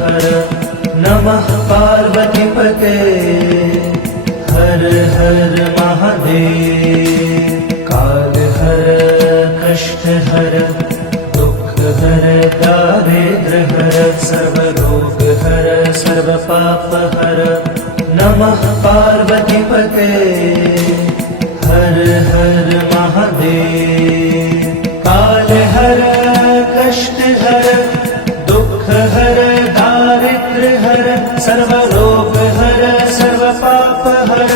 हर नमः पार्वतीपते हर हर महादेव। काल हर कष्ट हर दुख हर दारिद्र हर सर्व रोग हर सर्व पाप हर नमः पार्वतीपते हर हर महादेव। काल हर कष्ट हर दुख हर दारिद्र हर सर्व रोग हर सर्व पाप हर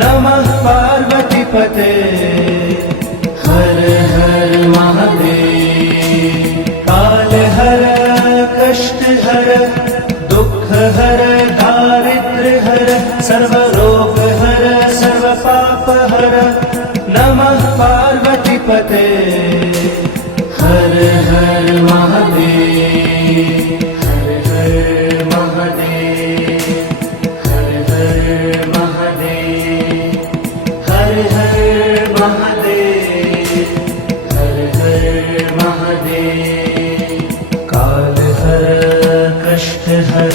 नमः पार्वतीपते हर हर महादेव। काल हर कष्ट हर दुख हर दारिद्र हर सर्व रोग हर सर्व पाप हर नमः पार्वतीपते हर हर महादेव। हर हर महादेव हर हर महादेव हर हर महादेव हर हर महादेव। काल हर कष्ट हर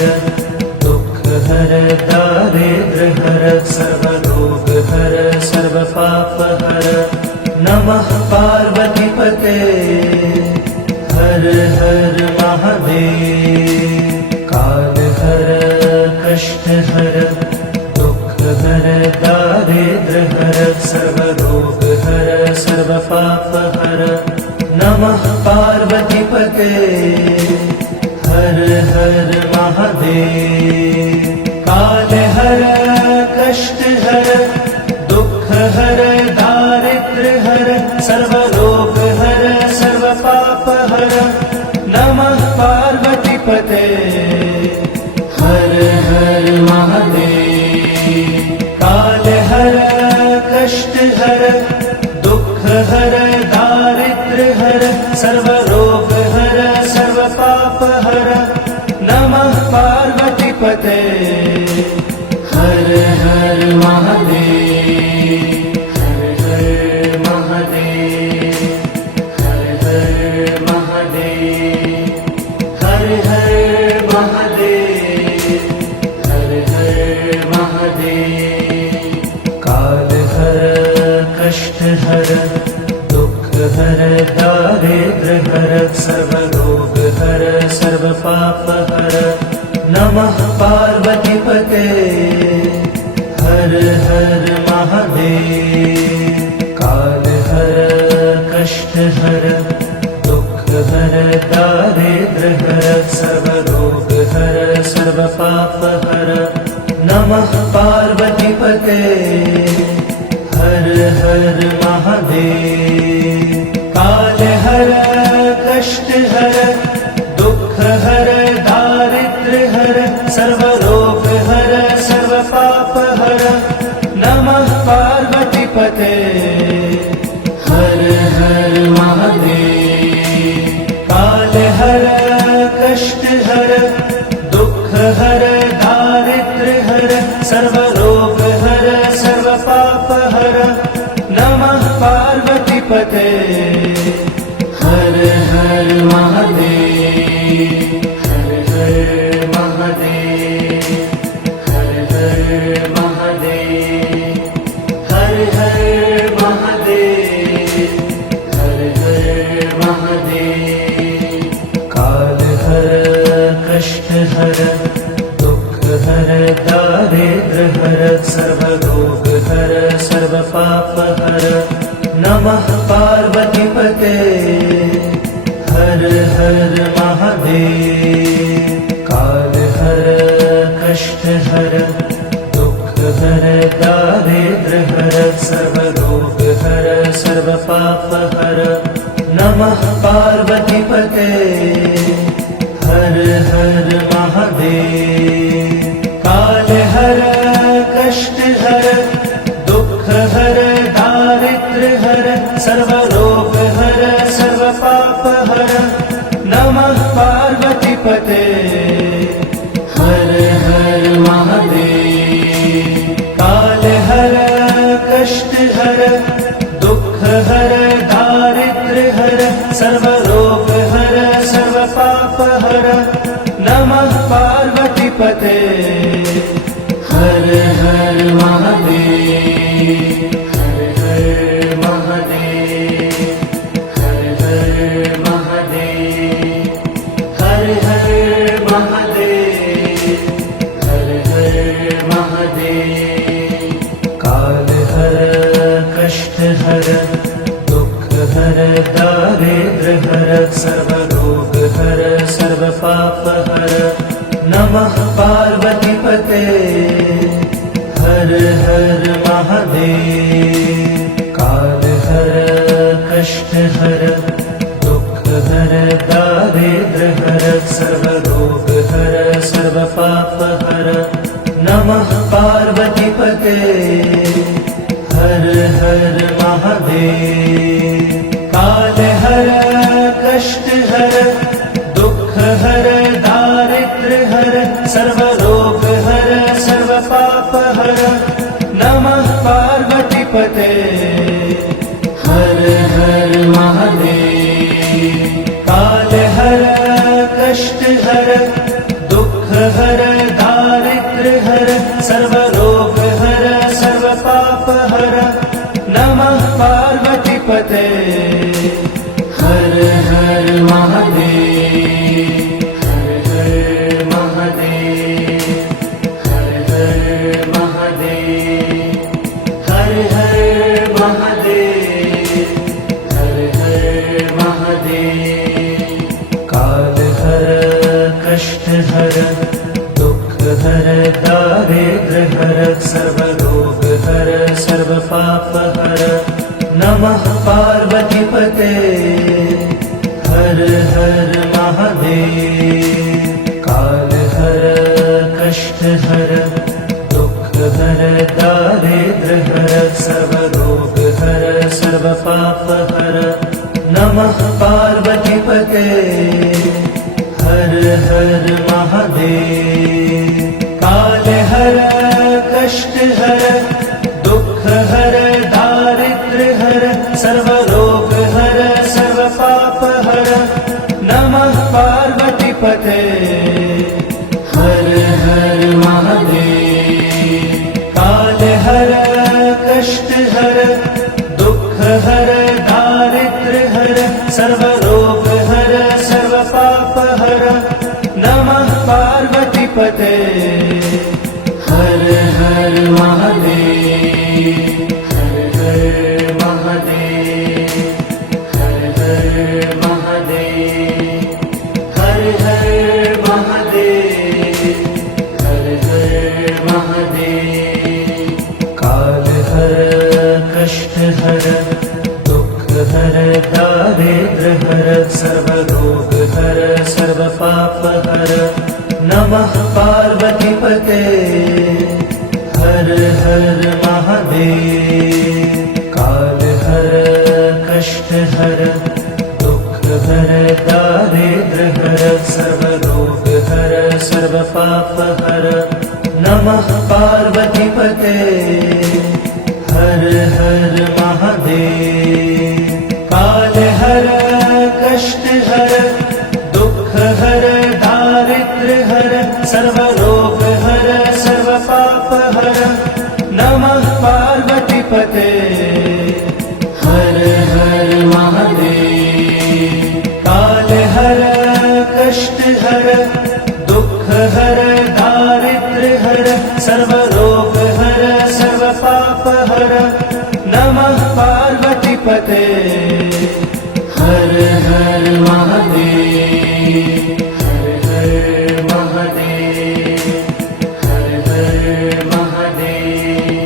दुख हर दारिद्र हर सर्व रोग हर सर्व पाप हर नमः पार्वतीपते हर हर महादेव। काल हर कष्ट हर दुख हर दारिद्र हर सर्व रोग हर सर्व पाप हर नमः पार्वतीपते हर हर महादेव। काल हर कष्ट हर दुख हर दारिद्र हर सर्व रोग हर सर्व पाप हर नमः पार्वतीपते हर हर महादेव। काल हर कष्ट हर दुख हर दारिद्र हर सर्व रोग हर सर्व पाप हर नमः पार्वतीपते हर हर महादेव। हर हर महादेव हर हर महादेव हर हर महादेव हर हर महादेव। काल हर कष्ट हर दुख हर दारिद्र हर सर्व रोग हर सर्व पाप हर नमः पार्वतीपते हर हर महादेव। काल हर कष्ट हर दुख हर दारिद्र हर सर्व रोग हर सर्व पाप हर नमः पार्वतीपते हर हर महादेव। काल हर कष्ट हर दुख हर दारिद्र हर सर्व रोग हर सर्व पाप हर नमः पार्वतीपते हर हर महादेव। काल हर कष्ट हर दुख हर दारिद्र हर सर्व रोग हर सर्व पाप हर नमः पार्वतीपते हर हर महादेव। हर हर महादेव हर हर महादेव हर हर महादेव हर हर महादेव। काल हर कष्ट हर दुख हर दारिद्र हर सर्व रोग हर सर्व पाप हर नमः पार्वतीपते हर हर महादेव। काल हर कष्ट हर दुख हर दारिद्र हर सर्व रोग हर सर्व पाप हर नमः पार्वतीपते हर हर महादेव। काल हर कष्ट हर दुख हर दारिद्र हर सर्व रोग हर सर्व पाप हर नमः पार्वतीपते हर हर महादेव। काल हर कष्ट हर दुख हर दारिद्र हर सर्व रोग हर सर्व पाप हर नमः नमः पार्वतीपते हर हर महादेव हर हर महादेव हर हर महादेव हर हर महादेव हर हर महादेव काल हर कष्ट हर दुख हर दारिद्र हर सर्व रोग हर सर्व पाप हर नमः पार्वतीपते हर हर महादेव काल हर कष्ट हर दुख हर दारिद्र हर सर्व रोग हर सर्व पाप हर नमः पार्वतीपते हर हर महादेव काल हर कष्ट हर दुख हर दारिद्र हर सर्व रोग हर सर्व पाप हर नमः पार्वतीपते हर हर महादेव काल हर कष्ट हर दुख हर दारिद्र हर सर्व रोग हर सर्व पाप हर नमः पार्वतीपते हर हर महादेव हर हर महादेव हर हर महादेव हर हर महादेव हर हर महादेव काल हर कष्ट हर दुख हर दारिद्र हर सर्व रोग हर सर्व पाप हर नमः पार्वतीपते हर हर महादेव काल हर कष्ट हर दुख हर दारिद्र हर सर्व रोग हर सर्व पाप हर नमः पार्वतीपते हर हर महादेव काल हर कष्ट हर दुख हर दारिद्र हर सर्व रोग हर सर्व पाप हर नमः पार्वतीपते हर हर महादेव काल हर कष्ट हर दुख हर दारिद्र हर सर्व रोग हर सर्व पाप हर नमः पार्वतीपते हर हर महादेव हर हर महादेव हर हर महादेव हर हर महादेव हर हर महादेव काल हर कष्ट हर दुख हर दारिद्र हर सर्व रोग हर सर्व पाप हर नमः पार्वतीपते हर हर महादेव काल हर कष्ट हर दुख हर दारिद्र हर सर्व रोग हर सर्व पाप हर नमः पार्वतीपते हर हर महादेव काल हर कष्ट हर दुख हर दारिद्र हर सर्व रोग हर सर्व पाप हर नमः पार्वतीपते हर हर महादेव काल हर कष्ट हर दुख हर दारिद्र हर सर्व रोग हर सर्व पाप हर नमः पार्वतीपते हर हर महादेव हर हर महादेव हर हर महादेव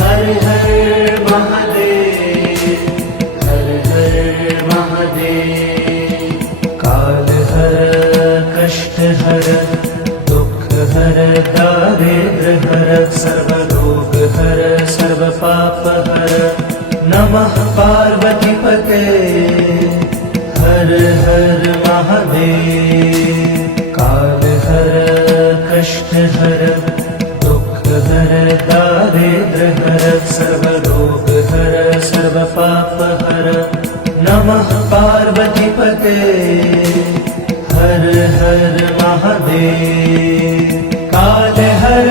हर हर महादेव हर हर महादेव काल हर कष्ट हर दुख हर दारिद्र हर सर्व रोग हर सर्व पाप हर नमः पार्वतीपते हर हर महादेव काल हर कष्ट हर दुख हर दारिद्र हर सर्व रोग हर सर्व पाप हर नमः पार्वतीपते हर हर महादेव महादेव काल हर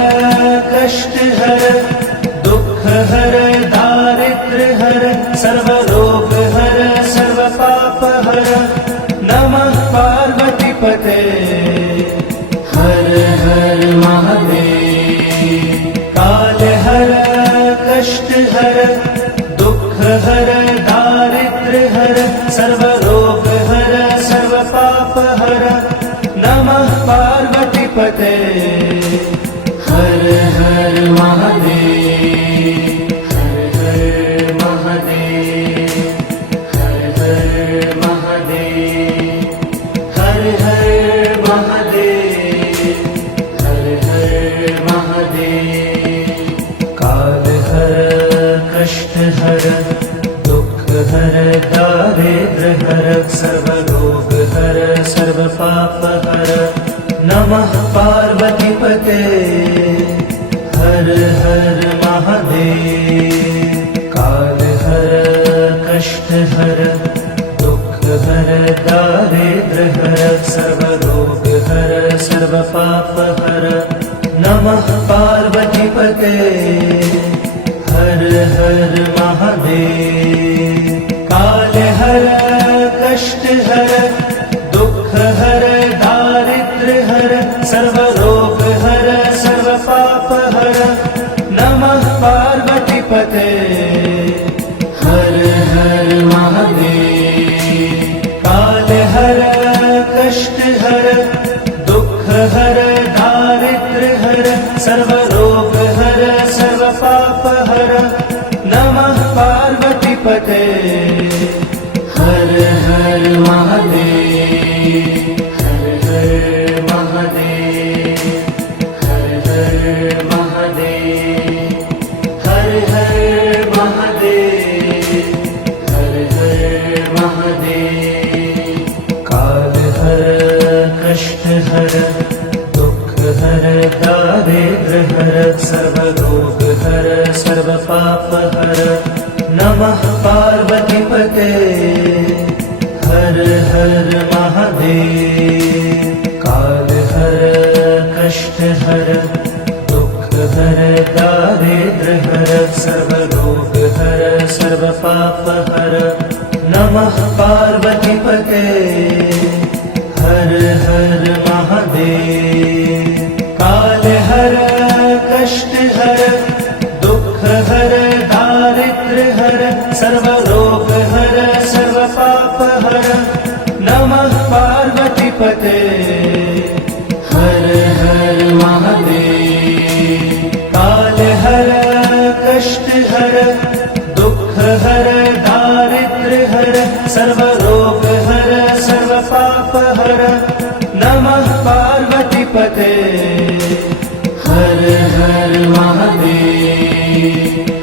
कष्ट हर दुख हर दारिद्र्य हर सर्व रोग हर सर्व पाप हर नमः पार्वती पते हर हर महादेव काल हर कष्ट हर दुख हर दारिद्र्य हर सर्व रोग हर सर्व पाप हर नमः पार्वती पते हर हर महादेव हर हर महादेव हर हर महादेव हर हर महादेव हर हर महादेव काल हर कष्ट हर दुख हर दारिद्र्य हर सर्व रोग हर सर्व पाप हर नमः पार्वती पते हर हर महादेव काल हर कष्ट हर दुख हर दारिद्र्य हर सर्व रोग हर सर्व पाप हर नमः पार्वती पते हर हर महादेव काल हर कष्ट हर दुख हर दारिद्र्य हर सर्व रोग हर सर्व पाप हर नमः पार्वती पते हर हर महादेव काल हर कष्ट हर दुख हर दारिद्र्य हर सर्व रोग हर सर्व पाप हर नमः पार्वती पते हर हर महादेव हर हर महादेव हर हर महादेव हर हर महादेव हर हर महादेव काल हर कष्ट हर दुख हर दारिद्र्य हर सर्व रोग हर सर्व पाप हर नमः पार्वती पते हर हर महादेव काल हर कष्ट हर दुख हर दारिद्र्य हर सर्व रोग हर सर्व पाप हर नमः पार्वती पते हर हर महादेव काल हर कष्ट हर दुख हर दारिद्र्य हर सर्व रोग हर सर्व पाप हर नमः पार्वती पते हर हर महादेव काल हर कष्ट हर दुख हर दारिद्र्य हर सर्व रोग हर सर्व पाप हर नमः पार्वती पते हर हर महादेव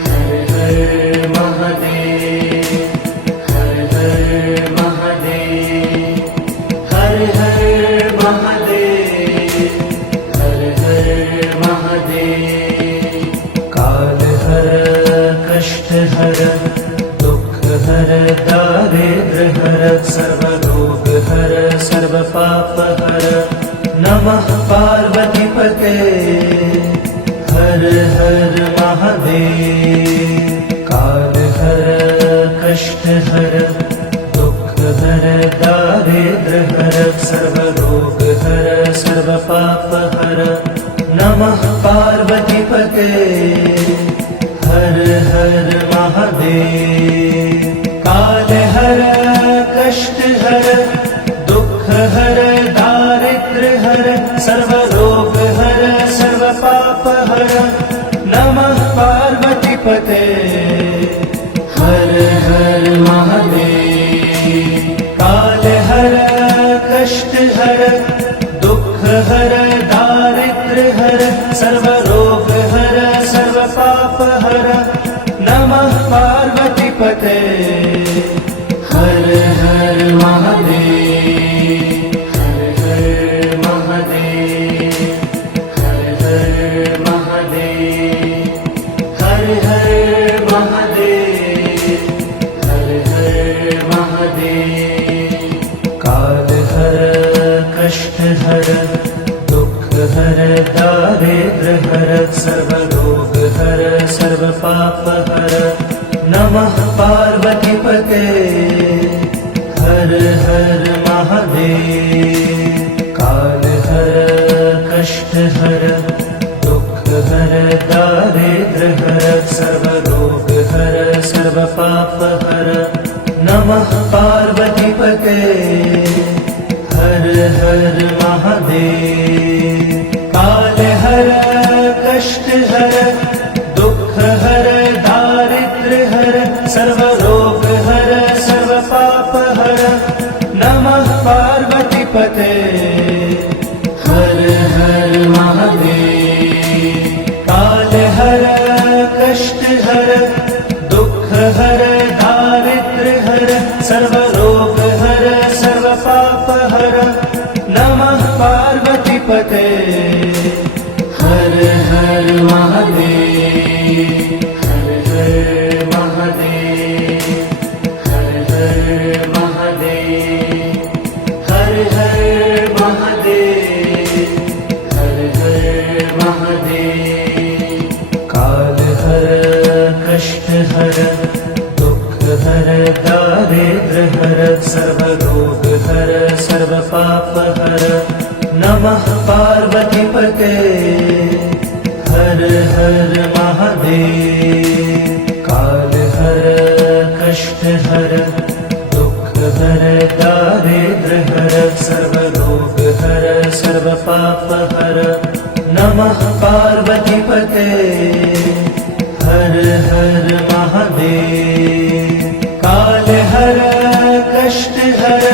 हर हर महादेव हर हर महादेव हर हर महादेव हर हर महादेव काल हर कष्ट हर दुख हर दारिद्र्य हर सर्व रोग हर सर्व पाप हर नमः पार्वती पते हर हर महादेव काल हर कष्ट हर दुख हर दारिद्र्य हर सर्व रोग हर सर्व पाप हर नमः पार्वती पते हर हर महादेव काल हर कष्ट हर दुख हर दारिद्र्य हर सर्व रोग हर सर्व पाप हर नमः पार्वती पते हर हर महादेव काल हर कष्ट हर दुख हर दारिद्र्य हर सर्व रोग हर सर्व पाप हर नमः पार्वती पते हर हर महादेव हर हर महादेव हर हर महादेव हर हर महादेव हर हर महादेव काल हर कष्ट हर हर दारिद्र्य हर सर्वरोग हर सर्व पाप हर नमः पार्वती पते हर हर महादेव काल हर कष्ट हर दुख हर दारिद्र्य हर सर्वरोग हर सर्व पाप हर नमः पार्वती पते हर हर महादेव काल हर कष्ट हर दुख हर दारिद्र्य हर सर्व रोग हर सर्व पाप हर नमः पार्वती पते हर हर महादेव काल हर कष्ट हर दुख हर दारिद्र्य हर सर्व रोग हर सर्व पाप हर नमः पार्वती पते हर हर महादेव हर हर महादेव हर हर महादेव हर हर महादेव हर हर महादेव काल हर कष्ट हर दुख हर दारिद्र्य हर सर्व रोग हर सर्व पाप हर नमः पार्वती पते हर हर महादेव काल हर कष्ट हर दुख हर दारिद्र्य हर सर्व रोग हर सर्व पाप हर नमः पार्वती पते हर हर महादेव काल हर कष्ट हर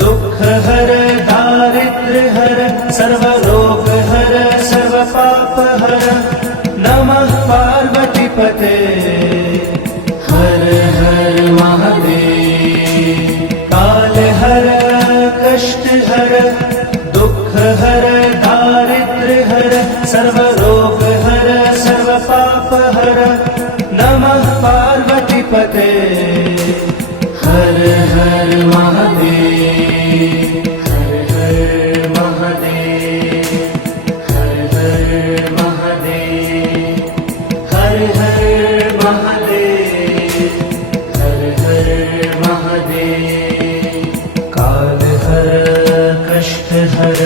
दुख हर दारिद्र्य हर सर्व रोग हर सर्व पाप हर नमः पार्वती पते हर हर महादेव काल हर कष्ट हर दुख हर दारिद्र्य हर सर्व रोग हर सर्व पाप हर नमः पार्वती पते हर हर महादेव हर हर महादेव हर हर महादेव हर हर महादेव हर हर महादेव काल हर कष्ट हर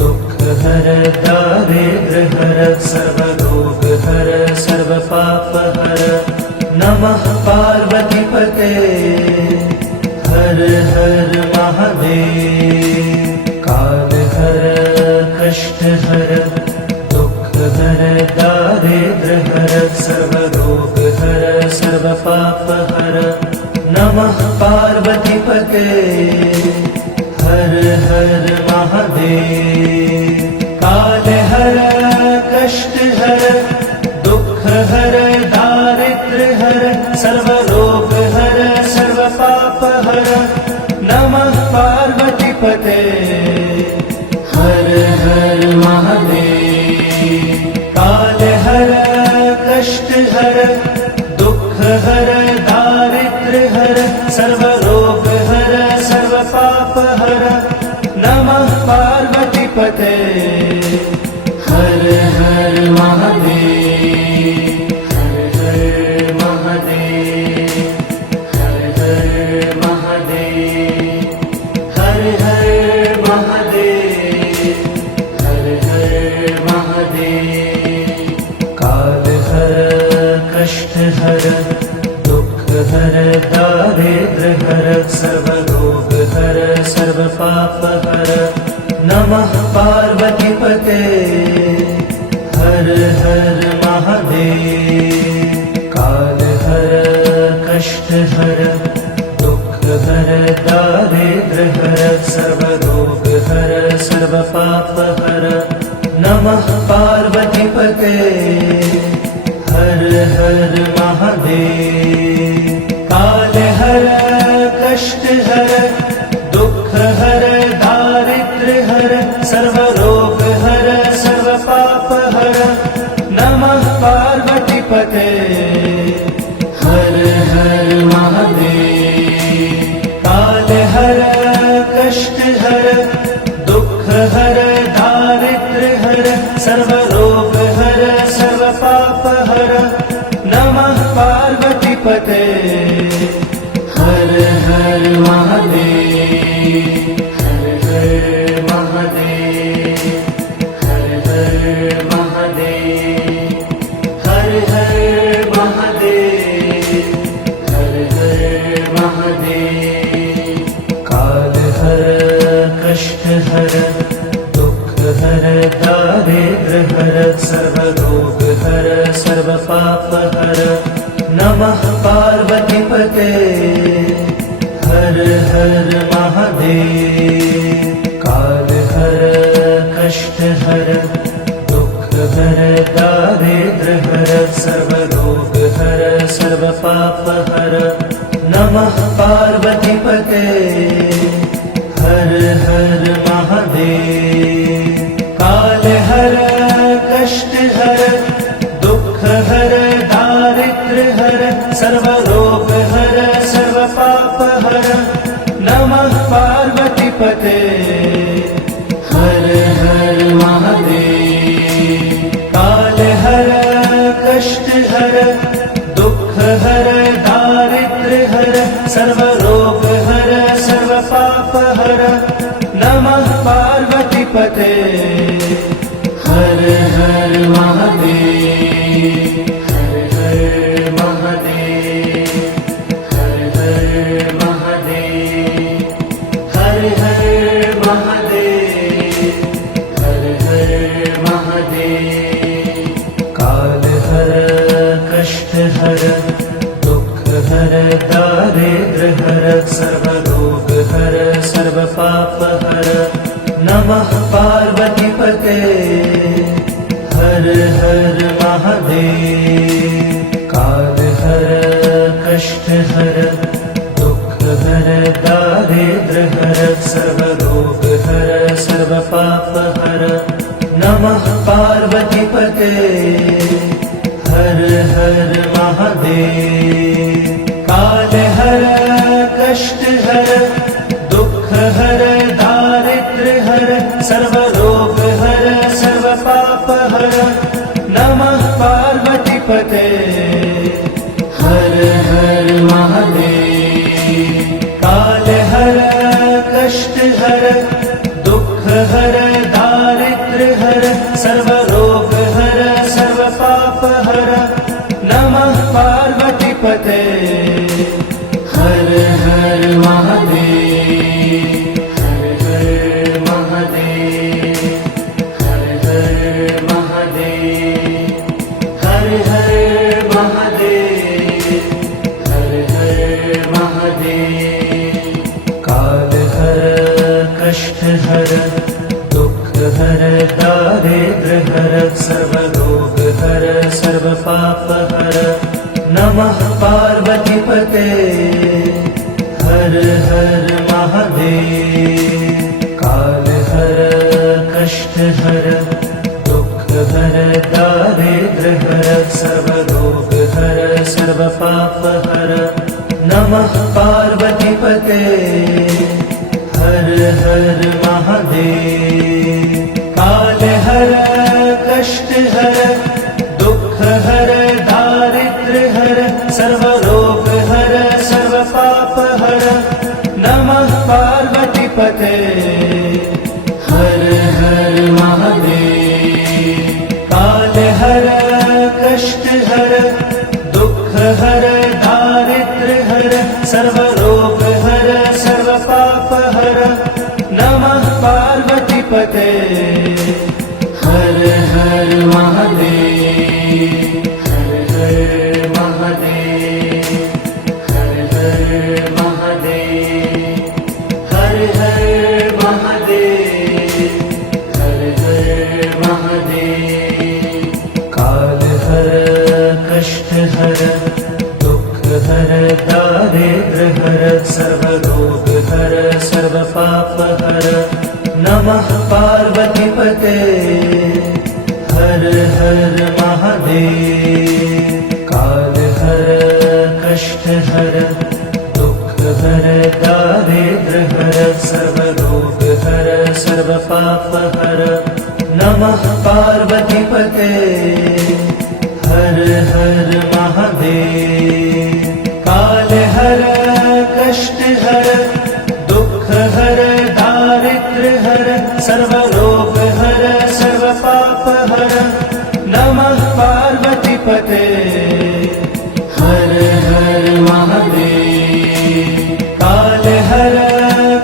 दुख हर दारिद्र्य हर सर्व रोग हर सर्व पाप हर नमः पार्वती पते हर हर महादेव काल हर कष्ट हर दुख हर दारिद्र्य हर सर्व रोग हर सर्व पाप हर नमः पार्वती पते हर हर महादेव काल हर कष्ट हर दुख हर दारिद्र्य हर सर्व रोग हर सर्व पाप हर नमः पार्वती पते हर हर महादेव काल हर कष्ट हर दुख हर दारिद्र्य हर सर्व रोग हर सर्व पाप हर नमः पार्वती पते हर हर महादेव हर हर महादेव हर हर महादेव हर हर महादेव हर हर महादेव काल हर कष्ट हर दुख हर दारिद्र्य हर सर्व रोग हर सर्व पाप हर नमः पार्वती पते हर हर महादेव काल हर कष्ट हर दुख हर दारिद्र्य हर सर्व रोग हर सर्व पाप हर नमः पार्वती पते हर हर महादेव काल हर कष्ट हर दुख हर दारिद्र्य हर सर्व रोग हर सर्व पाप हर नमः पार्वती पते हर हर महादेव काल हर कष्ट हर दुख हर दारिद्र्य हर सर्वरोग हर सर्वपाप हर नमः पार्वतीपते हर हर महादेव हर हर महादेव हर हर महादेव हर हर महादेव हर हर महादेव काल हर कष्ट हर दुख हर दारिद्र हर सर्वरोग हर सर्वपाप हर नमः पार्वतीपते हर हर महादेव काल हर कष्ट हर दुख हर दारिद्र हर सर्वरोग हर सर्वपाप हर नमः पार्वतीपते हर हर महादेव काल हर कष्ट हर दुख हर दारिद्र हर सर्वरोग हर सर्वपाप हर नमः पार्वतीपते हर हर महादेव काल हर कष्ट हर दुख हर दारिद्र हर सर्वरोग हर सर्वपाप हर नमः पार्वतीपते हर हर महादेव हर हर महादेव हर हर महादेव हर हर महादेव हर हर महादेव काल हर कष्ट हर दुख हर दारिद्र हर सर्वरोग हर सर्वपाप हर नमः पार्वतीपते हर हर महादेव काल हर कष्ट हर दुख हर दारिद्र हर सर्वरोग हर सर्वपाप हर नमः पार्वतीपते हर हर महादेव काल हर कष्ट हर दुख हर दारिद्र हर सर्वरोग हर सर्वपाप हर नमः पार्वतीपते हर हर महादेव काल हर कष्ट हर दुख हर दारिद्र हर सर्वरोग हर सर्वपाप हर नमः पार्वतीपते हर हर महादेव हर हर महादेव हर हर महादेव हर हर महादेव हर हर महादेव काल हर कष्ट हर दुख हर दारिद्र हर सर्वरोग हर सर्वपाप हर नमः पार्वतीपते हर हर महादेव काल हर कष्ट हर दुख हर दारिद्र हर सर्वरोग हर सर्वपाप हर नमः पार्वतीपते हर हर महादेव काल हर कष्ट हर दुख हर दारिद्र हर सर्वरोग हर सर्वपाप हर नमः पार्वतीपते हर हर महादेव काल हर कष्ट हर दुख हर दारिद्र हर सर्वरोग हर सर्वपाप हर नमः पार्वतीपते हर हर महादेव हर हर महादेव हर हर महादेव हर हर महादेव हर हर महादेव काल हर कष्ट हर दुख हर दारिद्र हर सर्वरोग हर सर्वपाप हर नमः पार्वतीपते हर हर महादेव काल हर कष्ट हर दुख हर दारिद्र हर सर्वरोग हर सर्वपाप हर नमः पार्वतीपते हर हर महादेव। काल हर कष्ट हर दुख हर दारिद्र हर सर्वरोग हर सर्व पाप हर नमः पार्वतीपते हर हर महादेव। काल हर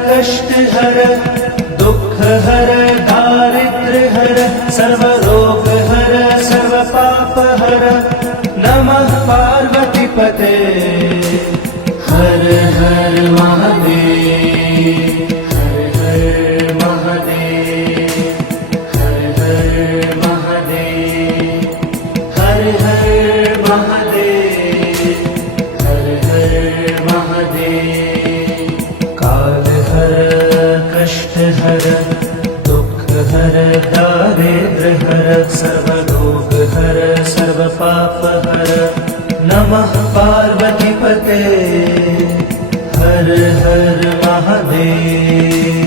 कष्ट हर दुख हर दारिद्र हर सर्वरोग हर सर्व पाप हर नमः पार्वतीपते हर हर महादेव। हर हर महादेव हर हर महादेव हर हर महादेव हर हर महादेव। काल हर कष्ट हर दुख हर दारिद्र हर सर्वरोग हर सर्व पाप हर नमः पार्वतीपते हर हर महादेव।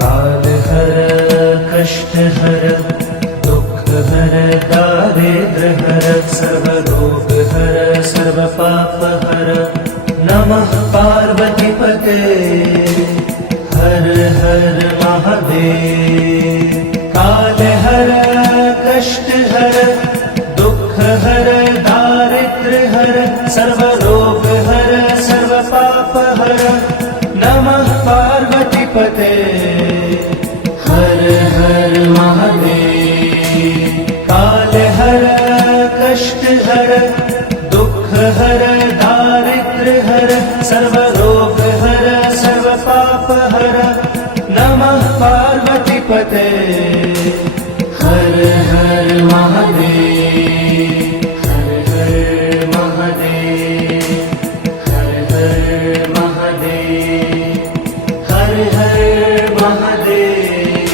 काल हर कष्ट हर दुख हर दारिद्र हर सर्वरोग हर सर्व पाप हर नमः पार्वतीपते हर हर महादेव। काल हर कष्ट हर दुख हर दारिद्र हर सर्वरोग हर सर्व पाप हर नमः पार्वतीपते हर हर महादेव। काल हर कष्ट हर दुख हर दारिद्र हर सर्वरोग हर सर्व पाप हर नमः पार्वतीपते हर हर महादेव। हर हर महादेव हर हर महादेव हर हर महादेव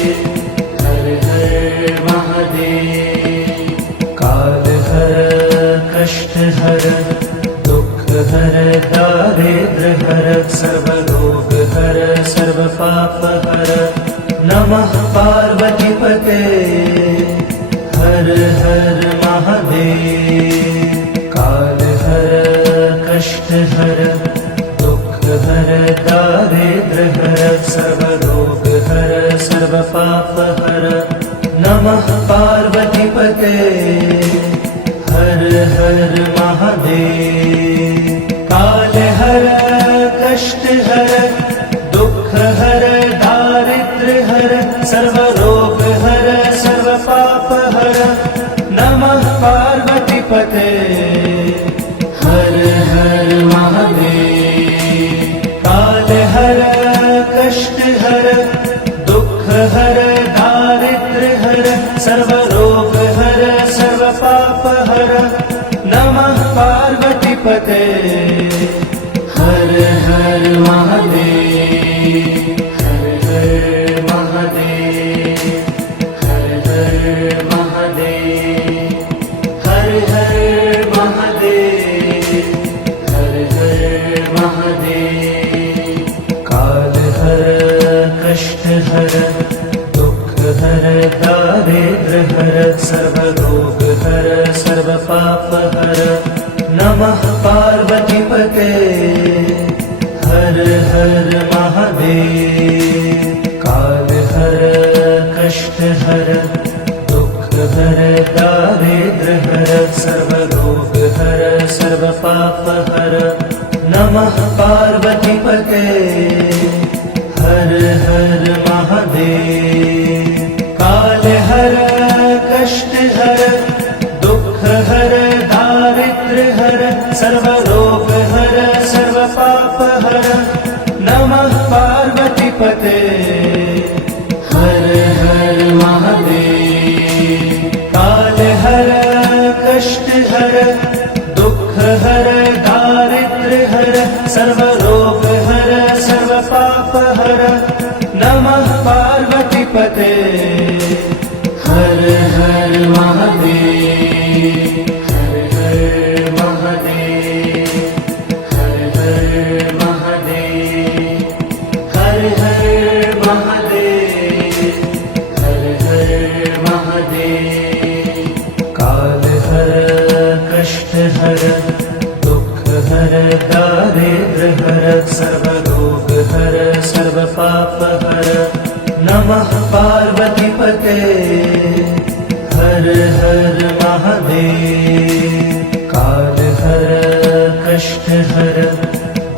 हर हर महादेव। काल हर कष्ट हर दुख हर दारिद्र हर सर्वरोग हर सर्व पाप हर नमः पार्वतीपते हर हर महादेव। काल हर कष्ट हर दुख हर दारिद्र हर सर्वरोग हर सर्व पाप हर नमः पार्वतीपते हर हर महादेव। काल हर कष्ट हर दुख हर दारिद्र हर सर्वरोग हर सर्व पाप हर नमः पार्वतीपते हर हर महादेव। काल हर कष्ट हर दुख हर दारिद्र हर सर्वरोग हर सर्व पाप हर नमः पार्वतीपते हर हर महादेव। हर हर महादेव हर हर महादेव हर हर महादेव हर हर महादेव। काल हर कष्ट हर दुख हर दारिद्र हर सर्वरोग हर सर्व पाप हर नमः पार्वतीपते हर हर महादेव। काल हर कष्ट हर दुख हर दारिद्र हर सर्वरोग हर सर्व पाप हर नमः पार्वतीपते हर हर महादेव। काल हर कष्ट हर दुख हर दारिद्र हर सर्वरोग हर सर्व पाप हर नमः पार्वतीपते हर हर महादेव। काल हर कष्ट हर दुख हर दारिद्र हर सर्वरोग हर सर्व पाप हर नमः पार्वतीपते हर हर महादेव। हर हर महादेव हर हर महादेव। काल हर कष्ट हर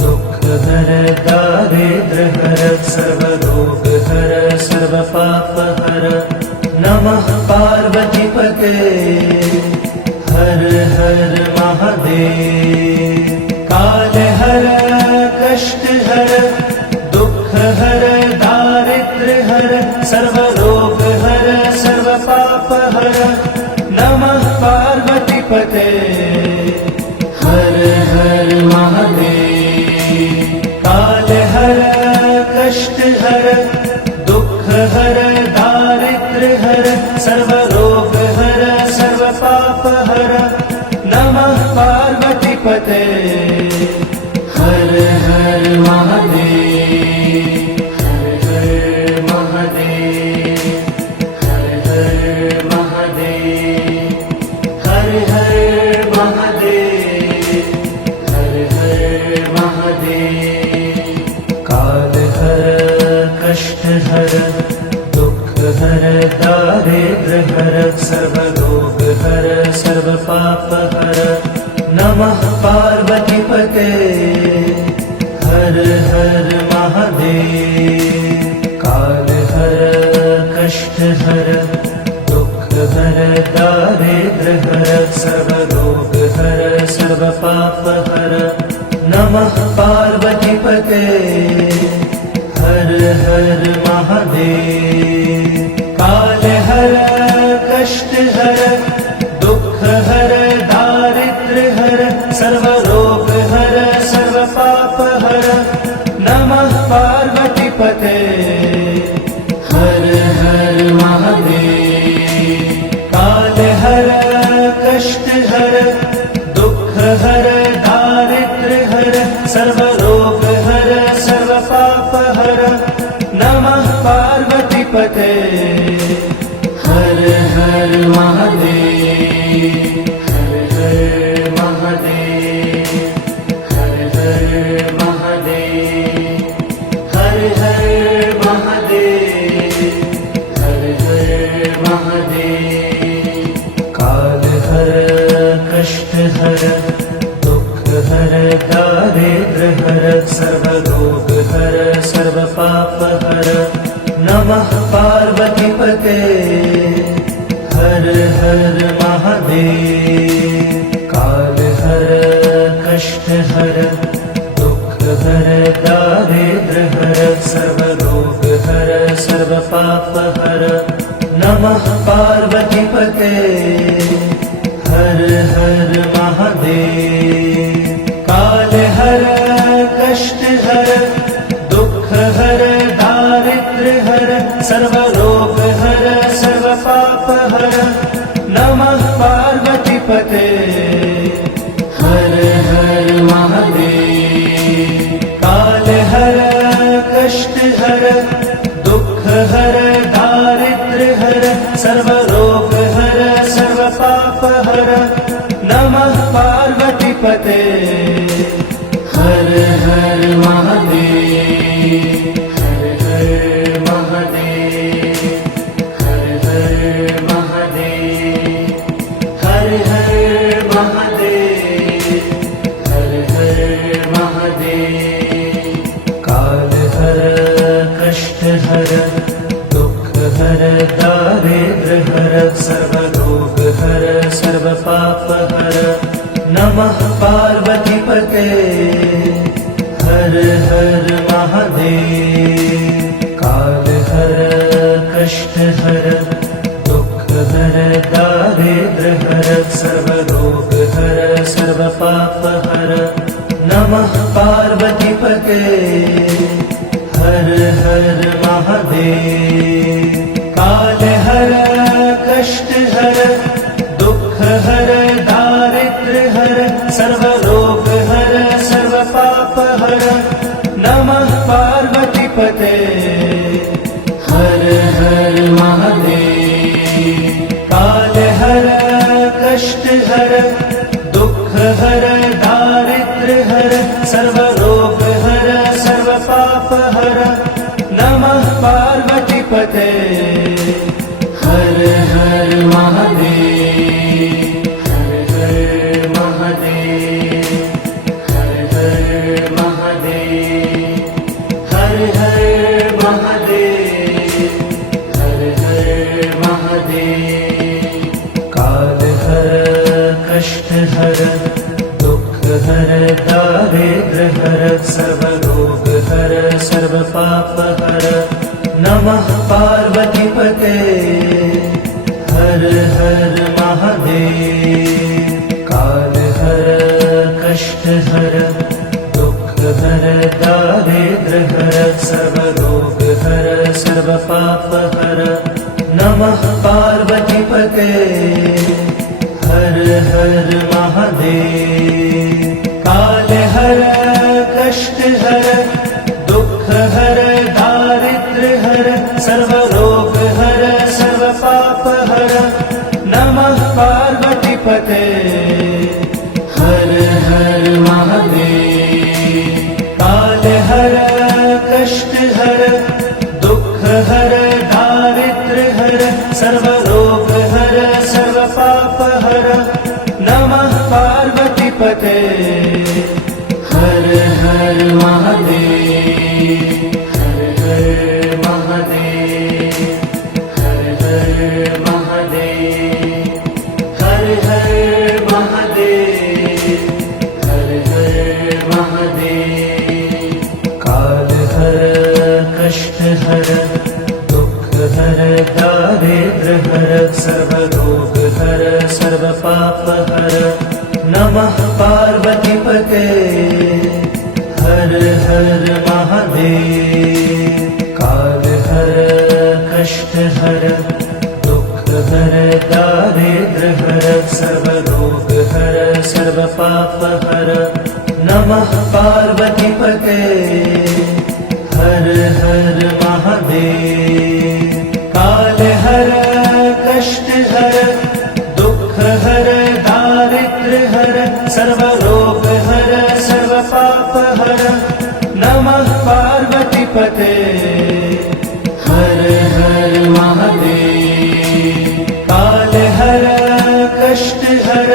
दुख हर दारिद्र हर सर्व रोग हर सर्व पाप हर। नमः पार्वती पते हर हर महादेव। काल हर कष्ट हर दुख हर दारिद्र हर सर्व रोग हर सर्व पाप हर। नमः पार्वती पते हर हर महादेव। काल हर कष्ट हर दुख हर दारिद्र हर सर्व रोग हर सर्व पाप हर। नमः पार्वती पते हर हर महादेव। हर हर महादेव। हर हर महादेव। हर हर महादेव। हर हर महादेव। काल हर कष्ट हर दुख हर दारिद्र हर सर्व रोग हर सर्व पाप हर। नमः पार्वती पते हर हर महादेव। काल हर कष्ट हर दुख हर दारिद्र हर सर्व रोग हर सर्व पाप हर। नमः पार्वती पते हर हर महादेव। काल हर कष्ट हर दुख हर दारिद्र हर सर्व रोग हर सर्व पाप हर। नमः पार्वती पते हर हर महादेव। काल हर कष्ट हर दुख हर दारिद्र हर सर्व रोग हर सर्व पाप हर। नमः पार्वती पते हर हर महादेव। हर हर महादेव। हर हर महादेव। हर हर महादेव। हर हर महादेव। काल हर कष्ट हर दुख हर दारिद्र हर सर्व रोग हर सर्व पाप हर। नमः पार्वती पते हर हर महादेव। काल हर कष्ट हर दुख हर दारिद्र हर सर्व रोग हर सर्व पाप हर। नमः पार्वती पते हर हर महादेव। काल हर कष्ट हर दुख हर दारिद्र हर सर्व रोग हर सर्व पाप हर। नमः पार्वती पते हर हर महादेव। काल हर कष्ट हर दुख हर दारिद्र हर सर्व रोग हर सर्व पाप हर। नमः पार्वती पते हर हर महादेव। हर हर महादेव। हर हर महादेव। हर हर महादेव। हर हर महादेव। काल हर कष्ट हर दुख हर दारिद्र हर सर्व रोग हर सर्व पाप हर। नमः पार्वती पते हर हर महादेव। काल हर कष्ट हर दुख हर दारिद्र हर सर्व रोग हर सर्व पाप हर। नमः पार्वती पते हर हर महादेव। काल हर कष्ट हर दुख हर दारिद्र हर सर्व रोग हर सर्व पाप हर। नमः पार्वती पते हर हर महादेव। काल हर कष्ट हर दुख हर दारिद्र हर सर्व रोग हर सर्व पाप हर। नमः पार्वती पते हर दुःख हर दारिद्र्य हर सर्वरोग हर सर्व पाप हर नमः पार्वती पते हर हर महादेव काल हर कष्ट हर दुःख हर दारिद्र्य हर सर्वरोग हर सर्व पाप हर नमः पार्वती पते हर हर महादेव काल हर कष्ट हर दुःख हर दारिद्र्य हर सर्वरोग हर सर्व पाप हर नमः पार्वती पते हर हर महादेव काल हर कष्ट हर दुःख हर दारिद्र्य हर सर्वरोग हर सर्व पाप हर नमः पार्वती पते हर हर महादेव हर हर महादेव हर हर महादेव हर हर महादेव हर हर महादेव काल हर कष्ट हर दुःख हर दारिद्र्य हर सर्वरोग हर सर्व पाप हर नमः पार्वती पते हर हर महादेव काल हर कष्ट हर दुःख हर दारिद्र्य हर सर्वरोग हर सर्व पाप हर नमः पार्वती पते हर हर महादेव काल हर कष्ट हर दुःख हर दारिद्र्य हर सर्वरोग हर सर्व पाप हर नमः पार्वती पते हर हर महादेव काल हर कष्ट हर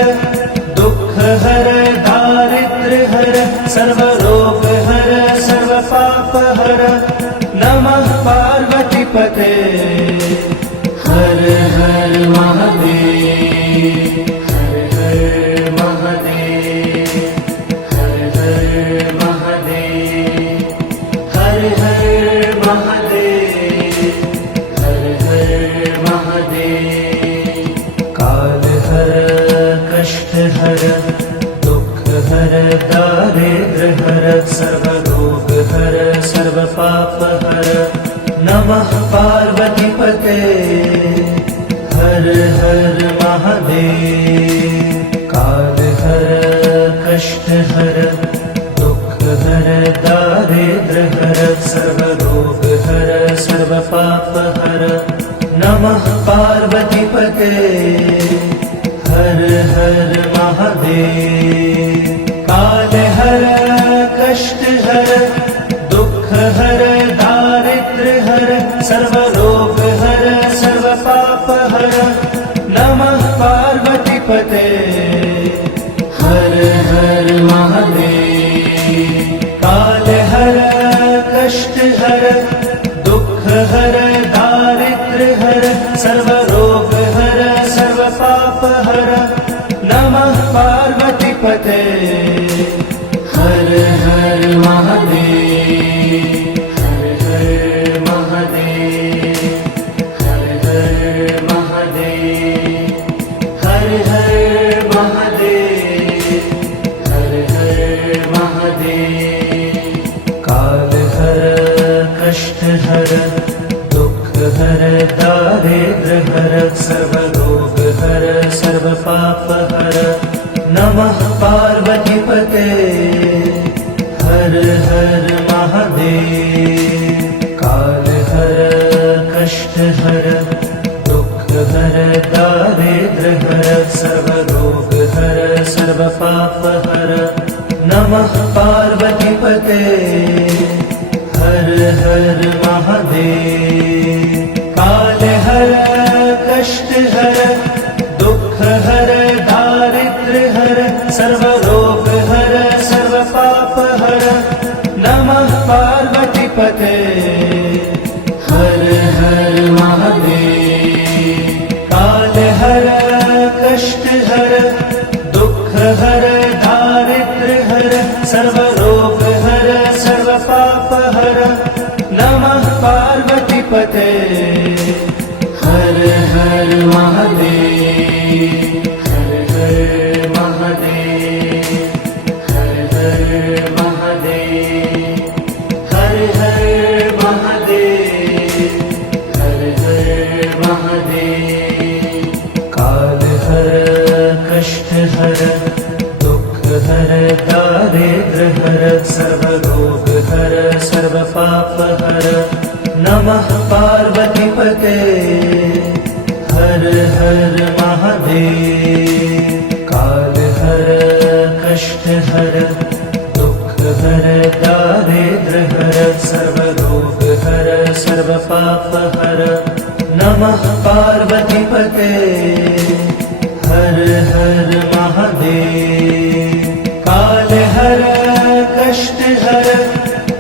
दुःख हर दारिद्र्य हर सर्वरोग हर सर्व पाप हर नमः पार्वती पते हर हर महादेव हर हर महादेव हर हर महादेव हर हर महादेव हर हर महादेव काल हर कष्ट हर दुःख हर दारिद्र्य हर सर्वरोग हर सर्व पाप हर नमः पार्वती पते हर हर महादेव काल हर कष्ट हर दुःख हर दारिद्र्य हर सर्वरोग हर सर्व पाप हर नमः पार्वती पते हर हर महादेव काल हर कष्ट हर दुःख हर दारिद्र्य हर सर्वरोग हर सर्व पाप हर नमः पार्वती पते हर हर महादेव काल हर कष्ट हर दुःख हर दारिद्र्य हर सर्वरोग हर सर्व पाप हर नमः पार्वती पते हर हर महादेव हर हर महादेव हर हर महादेव हर हर महादेव हर हर महादेव काल हर कष्ट हर दुःख हर दारिद्र्य हर सर्वरोग हर सर्व पाप हर नमः पार्वती पते हर हर महादेव काल हर कष्ट हर दुःख हर दारिद्र्य हर सर्वरोग हर सर्व पाप हर नमः पार्वती पते हर हर महादेव काल हर कष्ट हर दुःख हर दारिद्र्य हर सर्वरोग हर सर्व पाप हर नमः पार्वती पते हर हर महादेव काल हर कष्ट हर दुःख पते हर हर महादेव हर हर महादेव हर हर महादेव हर हर महादेव हर हर महादेव काल हर कष्ट हर दुख हर दारिद्र हर सर्व रोग हर सर्व पाप हर नमः पार्वती पते हर हर महादेव काल हर कष्ट हर दुख हर दारिद्र हर सर्व रोग हर सर्व पाप हर नमः पार्वती पते हर हर महादेव काल हर कष्ट हर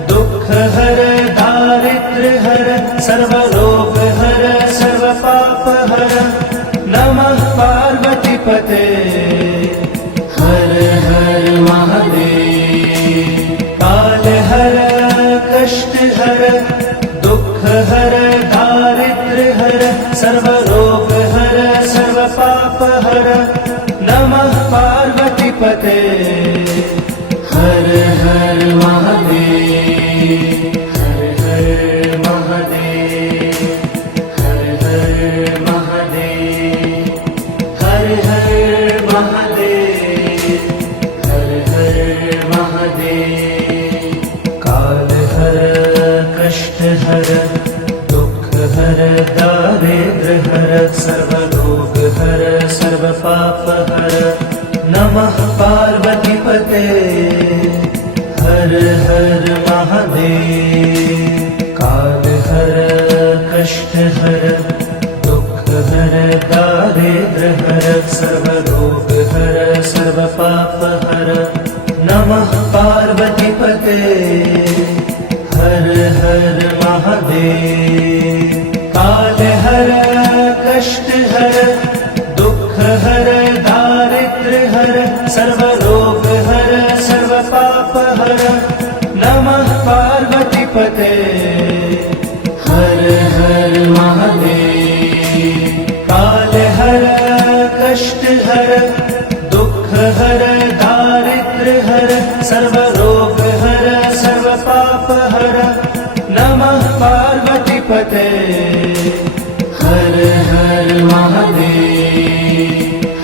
दुख हर दारिद्र हर सर्व रोग हर सर्व पाप हर नमः पार्वती पते हर हर महादेव काल हर कष्ट हर दुख हर दारिद्र हर सर्व रोग हर सर्व पाप हर नमः पार्वती पते हर हर महादेव हर हर महादेव हर हर महादेव हर हर महादेव हर हर महादेव काल हर कष्ट हर दुख हर दारिद्र हर सर्व रोग हर सर्व पाप हर नमः पार्वती पते हर हर महादेव काल हर कष्ट हर दुख हर दारिद्र हर सर्व रोग हर सर्व पाप हर नमः पार्वती पते हर हर महादेव काल हर कष्ट हर दुख हर दारिद्र हर सर्व रोग हर सर्व पाप हर नमः पार्वती पते हर हर महादेव काल हर कष्ट हर दुख हर दारिद्र हर सर्व रोग हर सर्व पाप हर नमः पार्वती पते हर हर महादेव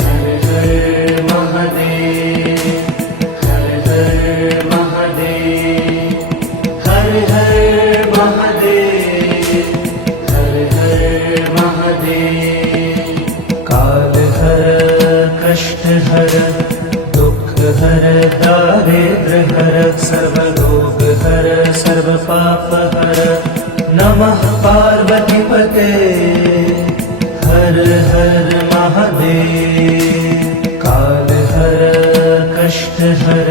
हर हर महादेव हर हर महादेव हर हर महादेव हर हर महादेव काल हर कष्ट हर दुख हर दारिद्र हर सर्व रोग हर सर्व पाप हर नमः पार्वती पते हर हर महादेव काल हर कष्ट हर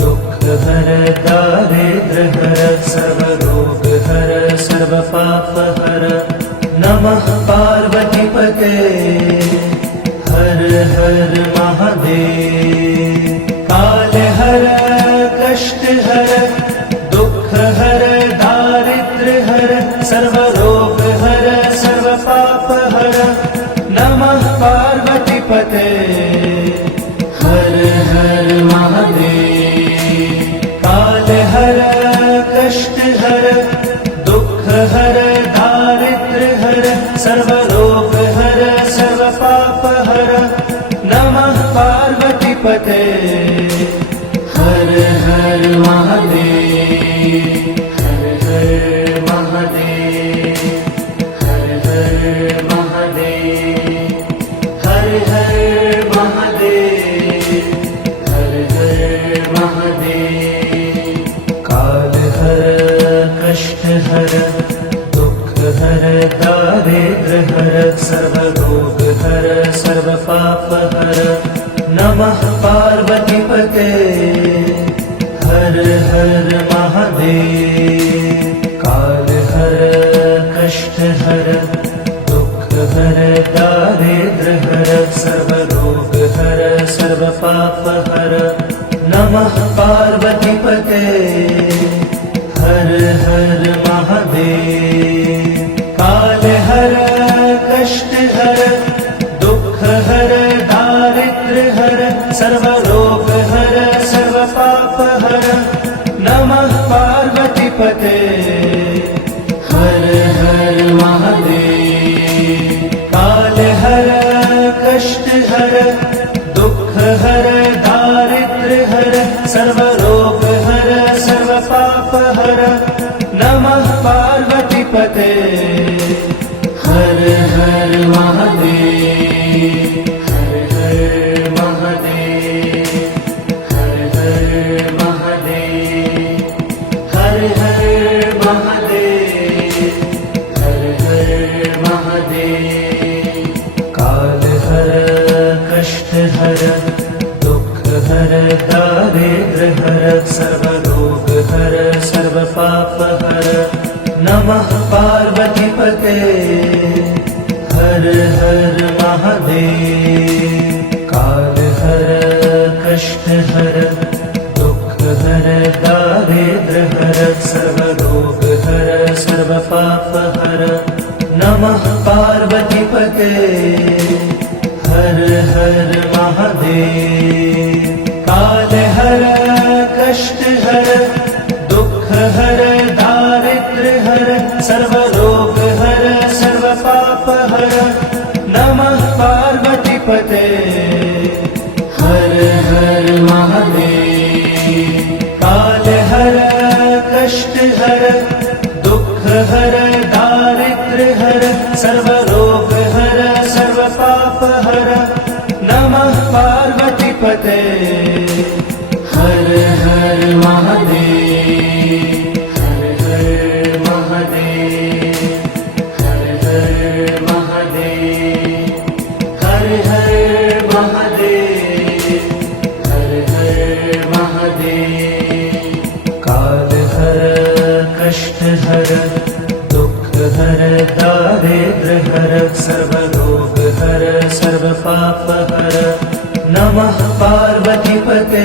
दुख हर दारिद्र हर सर्व रोग हर सर्व पाप हर नमः पार्वती पते हर हर महादेव काल हर कष्ट हर दुख हर दारिद्र हर सर्व रोग हर सर्व पाप हर नमः पार्वती पते हर हर महादेव काल हर कष्ट हर दुख हर दारिद्र हर सर्व रोग हर सर्व पाप हर नमः पार्वती पते हर हर महादेव हर हर महादेव हर हर महादेव हर हर महादेव हर हर महादेव काल हर कष्ट हर दुख हर दारिद्र हर सर्व रोग हर सर्व पाप हर नमः पार्वती पते हर हर महादेव काल हर कष्ट हर दुख हर दारिद्र हर सर्व रोग हर सर्व पाप हर नमः पार्वती पते हर हर महादेव सर्वरोग हर सर्व पाप हर नमः पार्वतीपते हर हर महादेव काल हर कष्ट हर दुख हर दारिद्र्य हर सर्वरोग हर सर्व पाप हर नमः पार्वतीपते हर हर महादेव हर हर महादेव हर हर महादेव हर हर महादेव हर हर महादेव काल हर कष्ट हर दुख हर दारिद्र्य हर सर्वरोग हर सर्व पाप हर नमः पार्वतीपते हर हर महादेव काल हर कष्ट हर दुख हर दारिद्र्य हर सर्वरोग हर सर्व पाप हर नमः पार्वतीपते हर हर महादेव काल हर कष्ट हर दुख हर दारिद्र्य हर सर्वरोग हर सर्व पाप हर नमः पार्वतीपते हर हर महादेव काल हर कष्ट हर दुख हर दारिद्र्य हर सर्वरोग हर सर्व पाप हर नमः पार्वतीपते हर हर महादेव हर हर महादेव हर हर महादेव हर हर महादेव हर हर महादेव काल हर कष्ट हर दुख हर दारिद्र्य हर सर्वरोग हर सर्व पाप हर नमः पार्वतीपते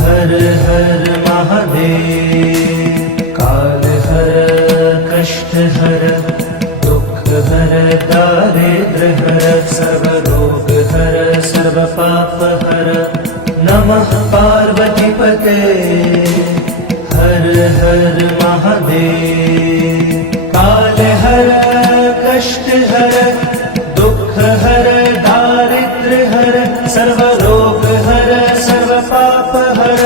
हर हर महादेव काल हर कष्ट हर दुख हर दारिद्र्य हर सर्वरोग हर सर्व पाप हर नमः पार्वतीपते हर हर महादेव काल हर कष्ट हर दुख हर दारिद्र्य हर सर्वरोग हर सर्व पाप हर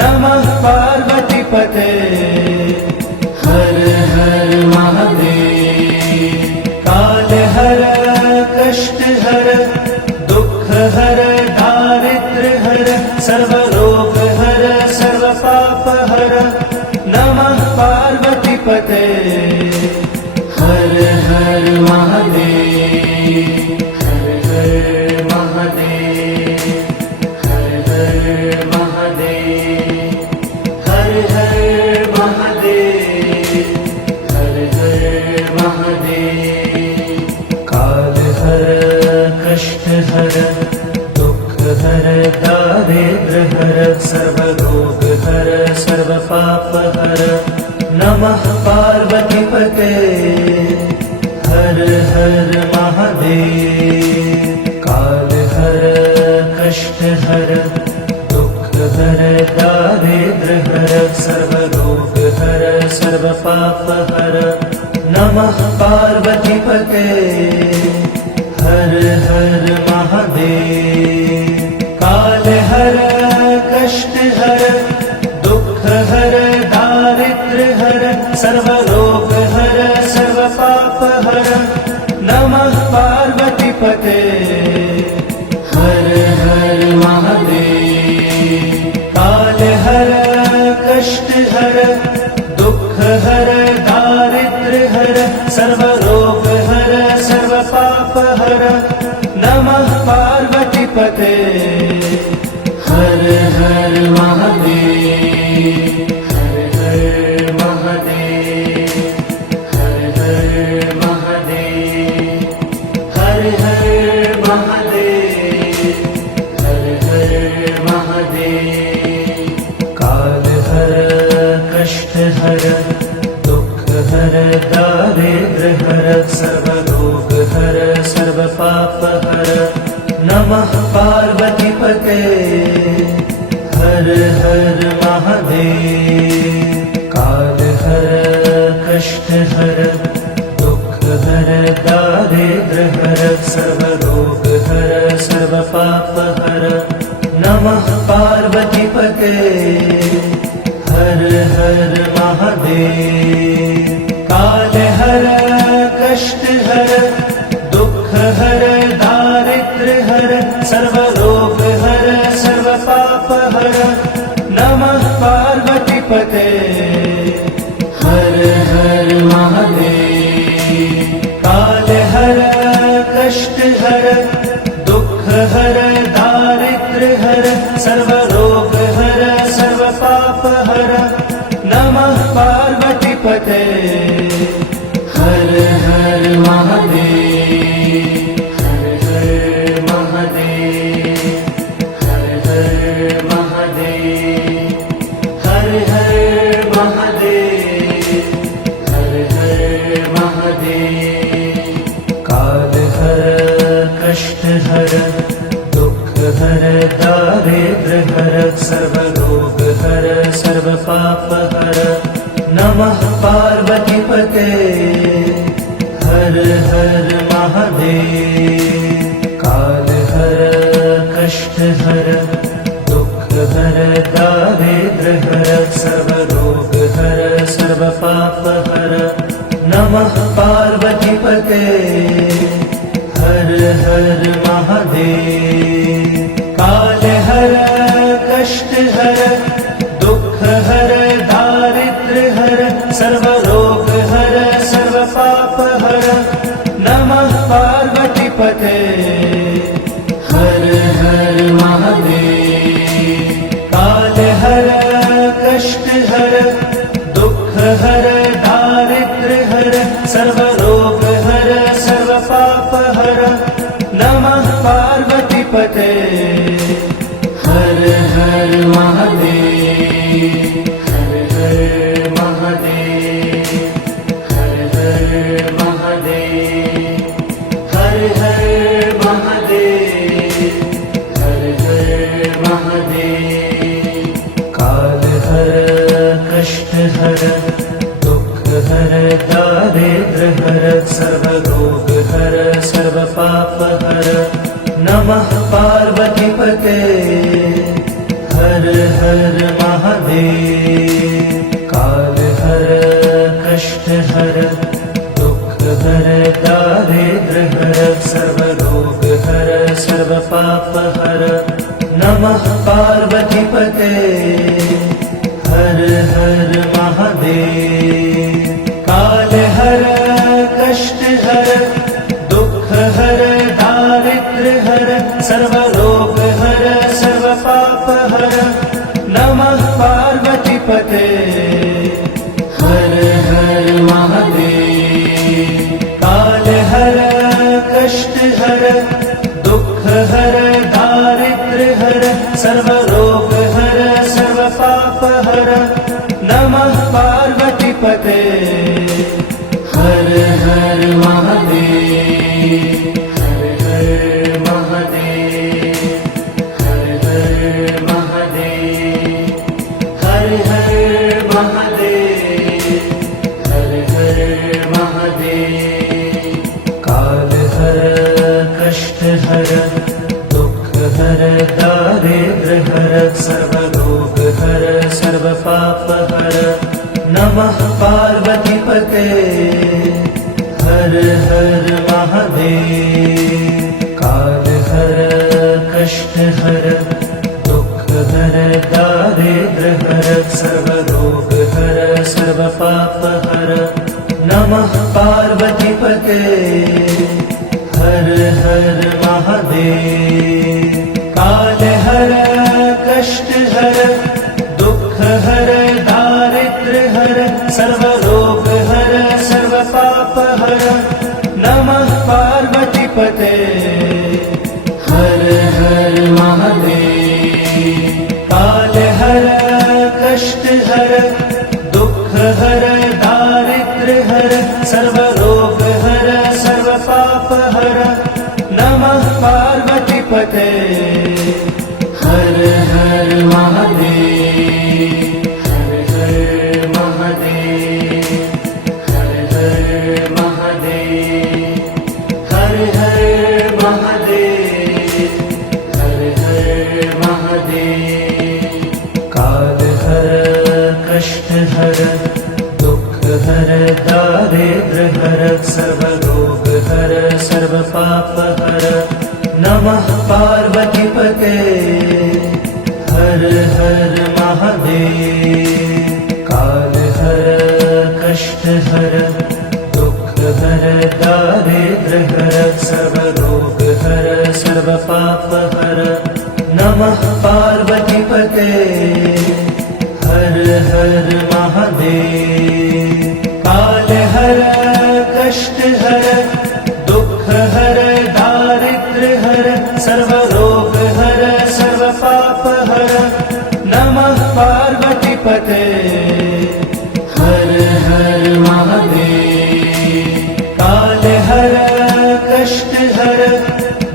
नमः पार्वतीपते हर हर महादेव काल हर कष्ट हर दुख हर दारिद्र्य हर सर्वरोग हर सर्व पाप हर नमः पार्वतीपते हर हर महादेव हर हर महादेव हर हर महादेव हर हर महादेव हर हर महादेव काल हर कष्ट हर दुख हर दारिद्र्य हर सर्वरोग हर सर्व पाप हर नमः पार्वतीपते हर हर महादेव काल हर कष्ट हर दुख हर दारिद्र्य हर सर्वरोग हर सर्व पाप हर नमः पार्वतीपते हर हर महादेव काल हर कष्ट हर दुख हर दारिद्र्य हर सर्वरोग हर सर्व पाप हर नमः पार्वतीपते हर हर महादेव काल हर कष्ट हर दुख हर दारिद्र्य हर सर्वरोग हर सर्व पाप हर नमः पार्वतीपते हर हर महादेव हर हर महादेव हर हर महादेव हर हर महादेव हर हर महादेव काल हर कष्ट हर दुख हर दारिद्र्य हर सर्वरोग हर सर्व पाप हर नमः पार्वतीपते हर हर महादेव। काल हर कष्ट हर दुख हर दारिद्र हर सर्व रोग हर सर्व पाप हर। नमः पार्वतीपते हर हर महादेव। काल हर कष्ट हर दुख हर दारिद्र हर सर्व रोग हर सर्व पाप हर। नमः पार्वतीपते हर हर महादेव। काल हर कष्ट हर दुख हर दारिद्र हर सर्व रोग हर सर्व पाप हर। नमः पार्वतीपते हर हर महादेव। हर हर महादेव। हर हर महादेव। हर हर महादेव। हर हर महादेव। काल हर कष्ट हर दुख हर दारिद्र हर सर्व रोग हर सर्व पाप हर। नमः पार्वतीपते हर हर महादेव। काल हर कष्ट हर दुख हर दारिद्र हर सर्व रोग हर सर्व पाप हर। नमः पार्वतीपते हर हर महादेव। काल हर कष्ट हर दुख हर दारिद्र हर सर्व रोग हर सर्व पाप हर। नमः पार्वतीपते हर हर महादेव। काल हर कष्ट हर दुख हर दारिद्र हर सर्व रोग हर सर्व पाप हर। नमः पार्वतीपते हर हर महादेव। हर हर महादेव। हर हर महादेव। हर हर महादेव। हर हर महादेव। काल हर कष्ट हर दुख हर दारिद्र हर सर्व रोग हर सर्व पाप हर। नमः पार्वतीपते हर हर महादेव। काल हर कष्ट हर दुख हर दारिद्र हर सर्व रोग हर सर्व पाप हर। नमः पार्वतीपते हर हर महादेव। काल हर कष्ट हर दुख हर दारिद्र हर सर्व रोग हर सर्व पाप हर। नमः पार्वतीपते हर हर महादेव। काल हर कष्ट हर दुख हर दारिद्र हर सर्व रोग हर सर्व पाप हर। नमः पार्वतीपते हर हर महादेव। हर हर महादेव। हर हर महादेव। हर हर महादेव। हर हर महादेव। काल हर कष्ट हर दुख हर दारिद्र हर सर्व रोग हर सर्व पाप हर। नमः पार्वतीपते हर हर महादेव। काल हर कष्ट हर दुख हर दारिद्र हर सर्व रोग हर सर्व पाप हर। नमः पार्वतीपते हर हर महादेव। काल हर कष्ट हर दुख हर दारिद्र हर सर्व रोग हर सर्व पाप हर। नमः पार्वतीपते हर हर महादेव। काल हर कष्ट हर दुख हर दारिद्र हर सर्व रोग हर सर्व पाप हर। नमः पार्वती पते हर हर महादेव हर हर महादेव हर हर महादेव हर हर महादेव हर हर महादेव काल हर कष्ट हर दुख हर दारिद्र हर सर्व रोग हर सर्व पाप हर नमः पार्वती पते हर हर महादेव काल हर कष्ट हर दुख हर दारिद्र हर सर्व रोग हर सर्व पाप हर नमः पार्वती पते हर हर महादेव काल हर कष्ट हर दुख हर दारिद्र हर सर्व रोग हर सर्व पाप हर नमः पार्वती पते हर हर महादेव काल हर कष्ट हर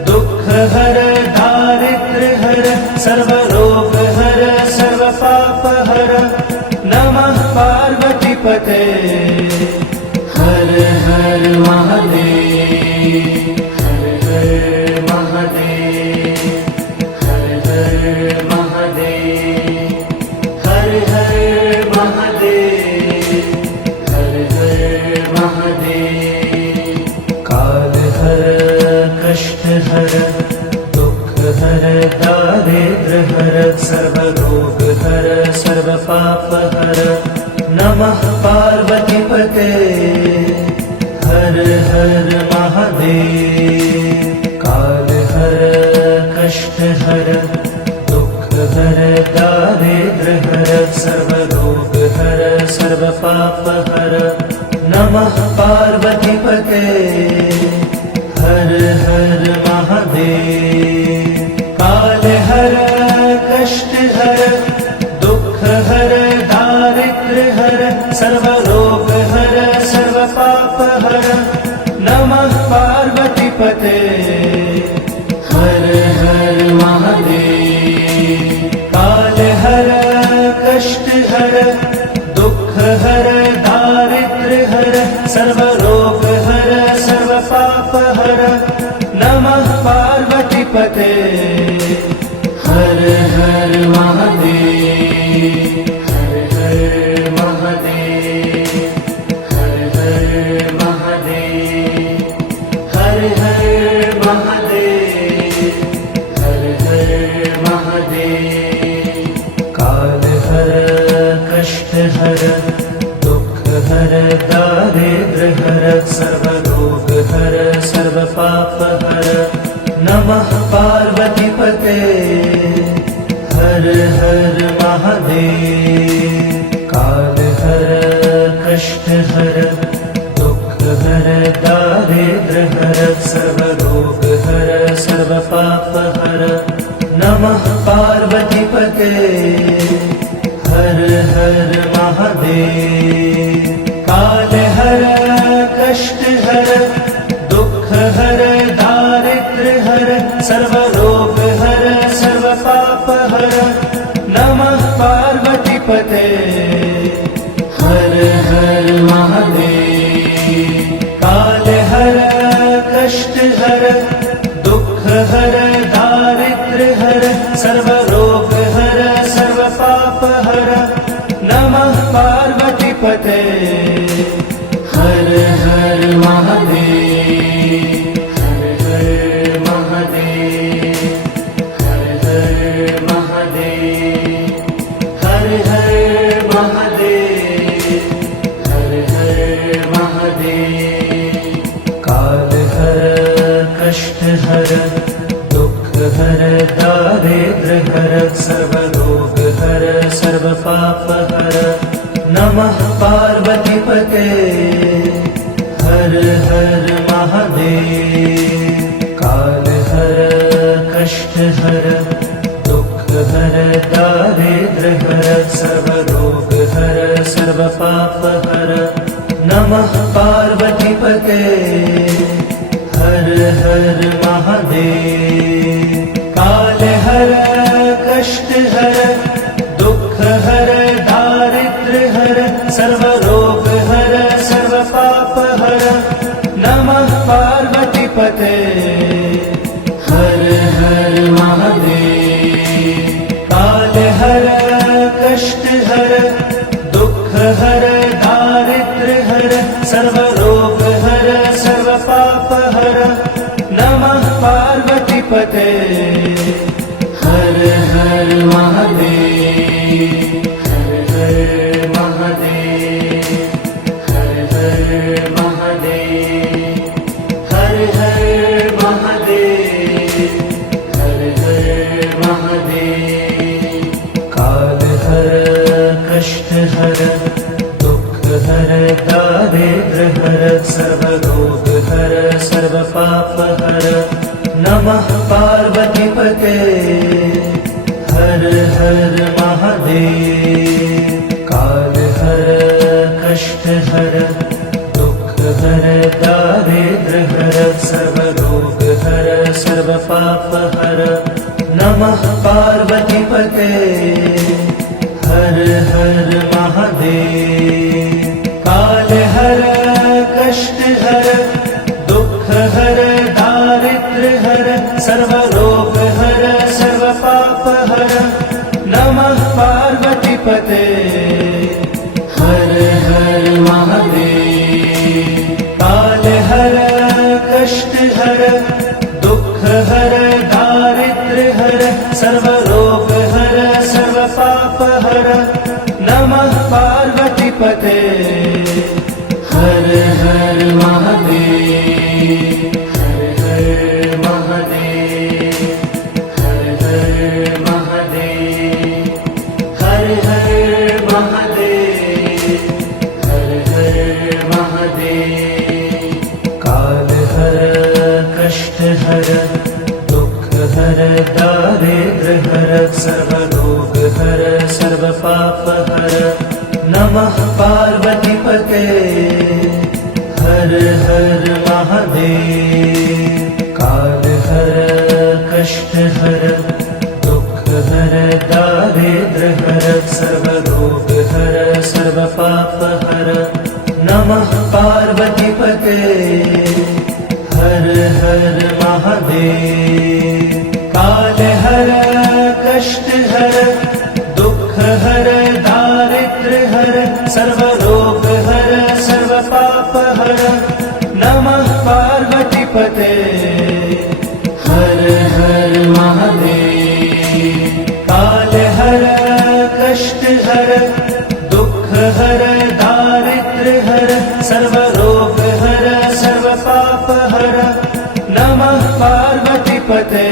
दुख हर दारिद्र हर सर्व रोग हर सर्व पाप हर नमः पार्वती पते हर हर महादेव हर हर महादेव हर हर महादेव हर हर महादेव हर हर महादेव काल हर कष्ट हर दुख हर दारिद्र हर सर्व रोग हर सर्व पाप हर नमः पार्वती पते हर हर महादेव काल हर कष्ट हर दुख हर दारिद्र हर सर्व रोग हर सर्व पाप हर नमः पार्वती पते हर हर महादेव काल हर कष्ट हर दुख हर दारिद्र हर सर्व रोग हर सर्व पाप हर नमः पार्वती पते हर हर महादेव काल हर कष्ट हर दुख हर दारिद्र हर सर्व रोग हर सर्व पाप हर नमः पार्वती पते हर हर महादेव हर हर महादेव हर हर महादेव हर हर महादेव हर हर महादेव काल हर कष्ट हर दुख हर दारिद्र हर सर्व रोग हर सर्व पाप हर नमः पार्वती पते हर हर महादेव काल हर कष्ट हर दुख हर दारिद्र हर सर्व रोग हर सर्व पाप हर नमः पार्वती पते हर हर महादेव काल हर कष्ट हर दुख हर दारिद्र हर सर्व रोग हर सर्व पाप हर नमः पार्वती पते हर हर महादेव काल हर कष्ट हर दुख हर दारिद्र हर सर्व रोग हर सर्व पाप हर नमः पार्वती पते हर हर महादेव हर हर महादेव हर हर महादेव हर हर महादेव हर हर महादेव काल हर कष्ट हर दुख हर दारिद्र हर सर्व रोग हर सर्व पाप हर नमः पार्वती पते हर हर महादेव काल हर कष्ट हर दुख हर दारिद्र हर सर्व रोग हर सर्व पाप हर नमः पार्वती पते हर हर महादेव पार्वतीपते हर हर महादेव हर हर महादेव हर हर महादेव हर हर महादेव हर हर महादेव काल हर कष्ट हर दुख हर दारिद्र हर सर्व रोग हर सर्व पाप हर नमः पार्वतीपते हर हर महादेव काल हर कष्ट हर दुख हर दारिद्र हर सर्व रोग हर सर्व पाप हर नमः पार्वतीपते हर हर महादेव काल हर कष्ट हर दुख हर दारिद्र हर सर्व रोग हर सर्व पाप हर नमः पार्वतीपते हर हर महादेव काल हर कष्ट हर दुख हर दारिद्र हर सर्व रोग हर सर्व पाप हर नमः पार्वतीपते हर हर महादेव हर हर महादेव हर हर महादेव हर हर महादेव हर हर महादेव काल हर कष्ट हर दुख हर दारिद्र हर सर्व रोग हर सर्व पाप हर नमः पार्वतीपते हर हर महादेव काल हर कष्ट हर दुख हर दारिद्र हर सर्व रोग हर सर्व पाप हर नमः पार्वतीपते हर हर महादेव काल हर कष्ट हर दुख हर दारिद्र हर सर्व रोग हर सर्व पाप हर नमः पार्वतीपते हर हर महादेव काल हर कष्ट हर दुख हर दारिद्र हर सर्व रोग हर सर्व पाप हर नमः पार्वतीपते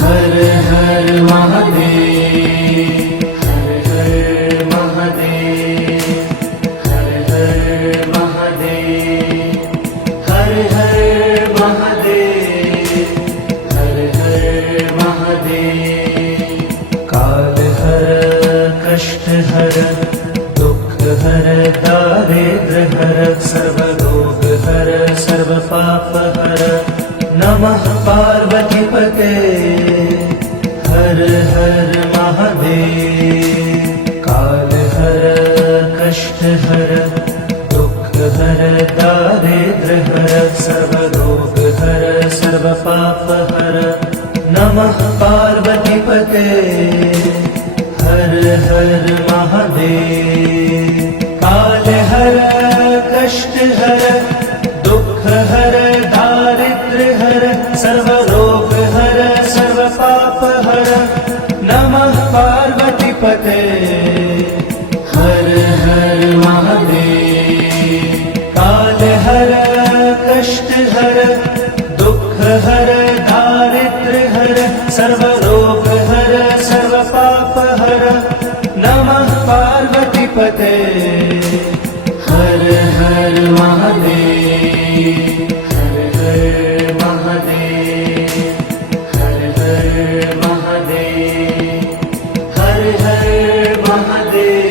हर हर महादेव हर हर महादेव हर हर महादेव हर हर महादेव हर हर महादेव काल हर कष्ट हर दुख हर दारिद्र हर सर्व रोग हर सर्व पाप हर नमः पार्वतीपते हर हर महादेव काल हर कष्ट हर दुख हर दारिद्र हर सर्व रोग हर सर्व पाप हर नमः पार्वतीपते हर हर महादेव काल हर कष्ट हर दुख हर दारिद्र हर सर्व रोग हर सर्व पाप हर नमः पार्वतीपते हर हर महादेव काल हर कष्ट हर दुख हर दारिद्र हर सर्व रोग हर सर्व पाप हर नमः पार्वतीपते हर हर महादेव हर हर महादेव हर हर महादेव हर हर महादेव